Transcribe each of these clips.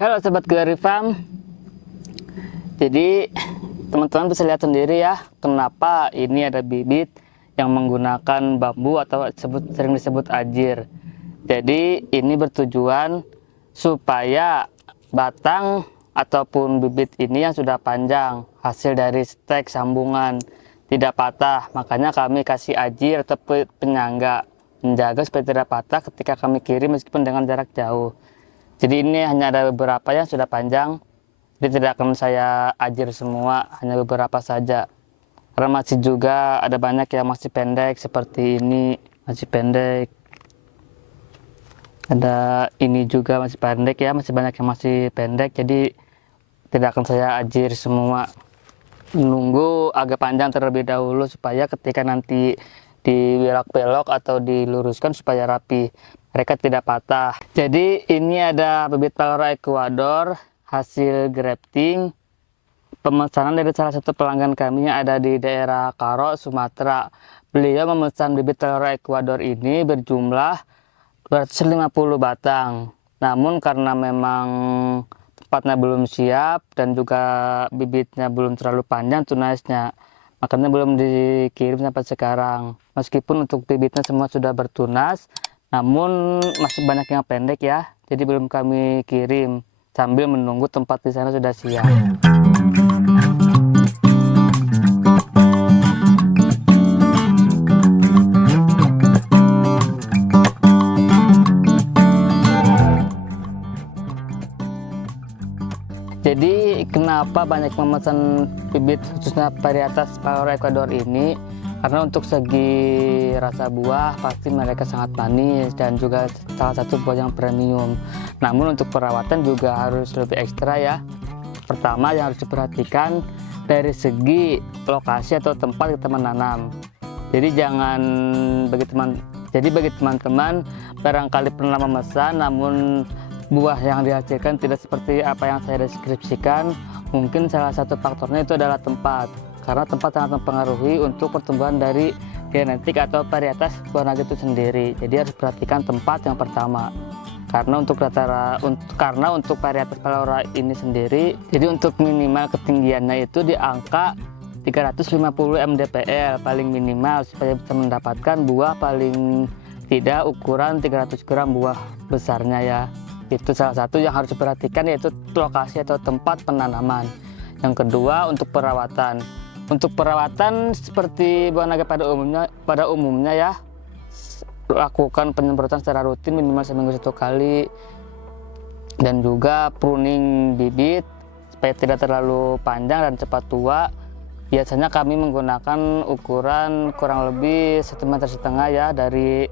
Halo Sobat Kiwari Farm. Jadi teman-teman bisa lihat sendiri ya, kenapa ini ada bibit yang menggunakan bambu atau sering disebut ajir. Jadi ini bertujuan supaya batang ataupun bibit ini yang sudah panjang, hasil dari stek sambungan, tidak patah. Makanya kami kasih ajir atau penyangga, menjaga supaya tidak patah ketika kami kirim meskipun dengan jarak jauh. Jadi ini hanya ada beberapa yang sudah panjang, jadi tidak akan saya ajir semua, hanya beberapa saja. Karena masih juga ada banyak yang masih pendek, seperti ini masih pendek. Ada ini juga masih pendek ya, masih banyak yang masih pendek, jadi tidak akan saya ajir semua. Menunggu agak panjang terlebih dahulu supaya ketika nanti dibelok-belok atau diluruskan supaya rapi, mereka tidak patah. Jadi ini ada bibit Pelora Ecuador hasil grafting, pemesanan dari salah satu pelanggan kami yang ada di daerah Karo, Sumatera. Beliau memesan bibit Pelora Ecuador ini berjumlah 250 batang. Namun karena memang tempatnya belum siap dan juga bibitnya belum terlalu panjang tunasnya, makanya belum dikirim sampai sekarang. Meskipun untuk bibitnya semua sudah bertunas, namun masih banyak yang pendek ya, jadi belum kami kirim sambil menunggu tempat di sana sudah siap. Jadi kenapa banyak memesan bibit khususnya varietas Pelora Ecuador ini? Karena untuk segi rasa buah pasti mereka sangat manis dan juga salah satu buah yang premium. Namun untuk perawatan juga harus lebih ekstra ya. Pertama yang harus diperhatikan dari segi lokasi atau tempat kita menanam. Jadi bagi teman-teman barangkali pernah memesan namun buah yang dihasilkan tidak seperti apa yang saya deskripsikan, mungkin salah satu faktornya itu adalah tempat, karena tempat sangat mempengaruhi untuk pertumbuhan dari genetik atau varietas buah naga itu sendiri. Jadi harus perhatikan tempat yang pertama, karena untuk varietas Pelora ini sendiri, jadi untuk minimal ketinggiannya itu di angka 350 mdpl paling minimal supaya bisa mendapatkan buah paling tidak ukuran 300 gram buah besarnya ya. Itu salah satu yang harus diperhatikan, yaitu lokasi atau tempat penanaman. Yang kedua untuk perawatan. Untuk perawatan seperti buah naga pada umumnya ya, lakukan penyemprotan secara rutin minimal seminggu 1 kali, dan juga pruning bibit supaya tidak terlalu panjang dan cepat tua. Biasanya kami menggunakan ukuran kurang lebih 1,5 meter ya dari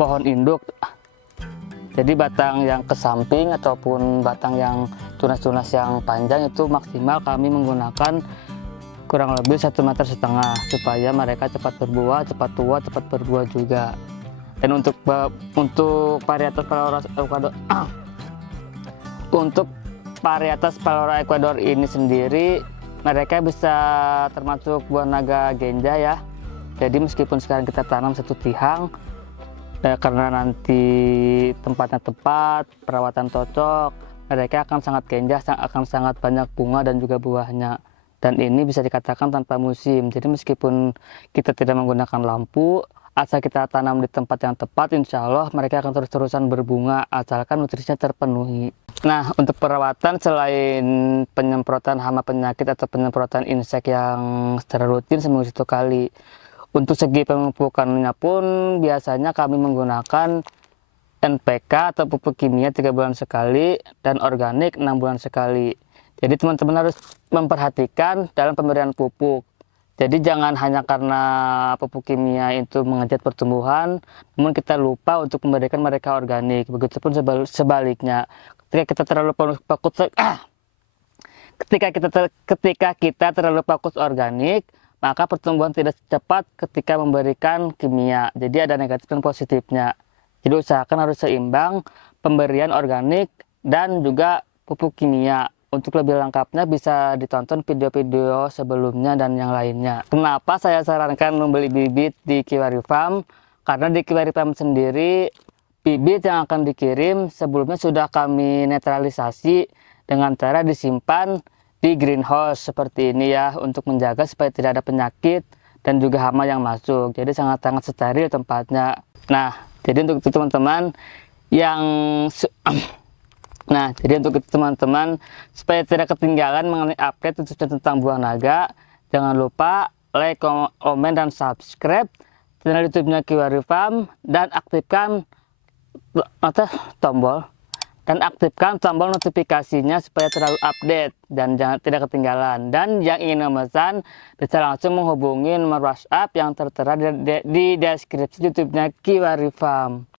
pohon induk. Jadi batang yang ke samping ataupun batang yang tunas-tunas yang panjang itu maksimal kami menggunakan kurang lebih 1,5 meter supaya mereka cepat berbuah, cepat tua, cepat berbuah juga. Dan untuk varietas Pelora Ecuador untuk varietas Pelora Ecuador ini sendiri, mereka bisa termasuk buah naga genja ya. Jadi meskipun sekarang kita tanam satu tihang, karena nanti tempatnya tepat, perawatan cocok, mereka akan sangat genjah, akan sangat banyak bunga dan juga buahnya. Dan ini bisa dikatakan tanpa musim. Jadi meskipun kita tidak menggunakan lampu, asal kita tanam di tempat yang tepat, insya Allah mereka akan terus-terusan berbunga asalkan nutrisinya terpenuhi. Nah, untuk perawatan selain penyemprotan hama penyakit atau penyemprotan insek yang secara rutin seminggu 1 kali, untuk segi pemupukannya pun biasanya kami menggunakan NPK atau pupuk kimia 3 bulan sekali dan organik 6 bulan sekali. Jadi teman-teman harus memperhatikan dalam pemberian pupuk. Jadi jangan hanya karena pupuk kimia itu mengejar pertumbuhan, namun kita lupa untuk memberikan mereka organik. Begitupun sebaliknya, ketika kita terlalu fokus organik, maka pertumbuhan tidak cepat ketika memberikan kimia. Jadi ada negatif dan positifnya. Jadi usahakan harus seimbang pemberian organik dan juga pupuk kimia. Untuk lebih lengkapnya bisa ditonton video-video sebelumnya dan yang lainnya. Kenapa saya sarankan membeli bibit di Kiwari Farm? Karena di Kiwari Farm sendiri bibit yang akan dikirim sebelumnya sudah kami netralisasi dengan cara disimpan di greenhouse seperti ini ya, untuk menjaga supaya tidak ada penyakit dan juga hama yang masuk. Jadi sangat-sangat steril tempatnya. Nah, jadi untuk itu teman-teman yang Nah, jadi untuk itu teman-teman, supaya tidak ketinggalan mengenai update tentang buah naga, jangan lupa like, komen, dan subscribe channel YouTube-nya Kiwari Farm, dan aktifkan tombol notifikasinya supaya selalu update dan jangan tidak ketinggalan. Dan yang ingin memesan bisa langsung menghubungi nomor WhatsApp yang tertera di deskripsi YouTube-nya Kiwari Farm.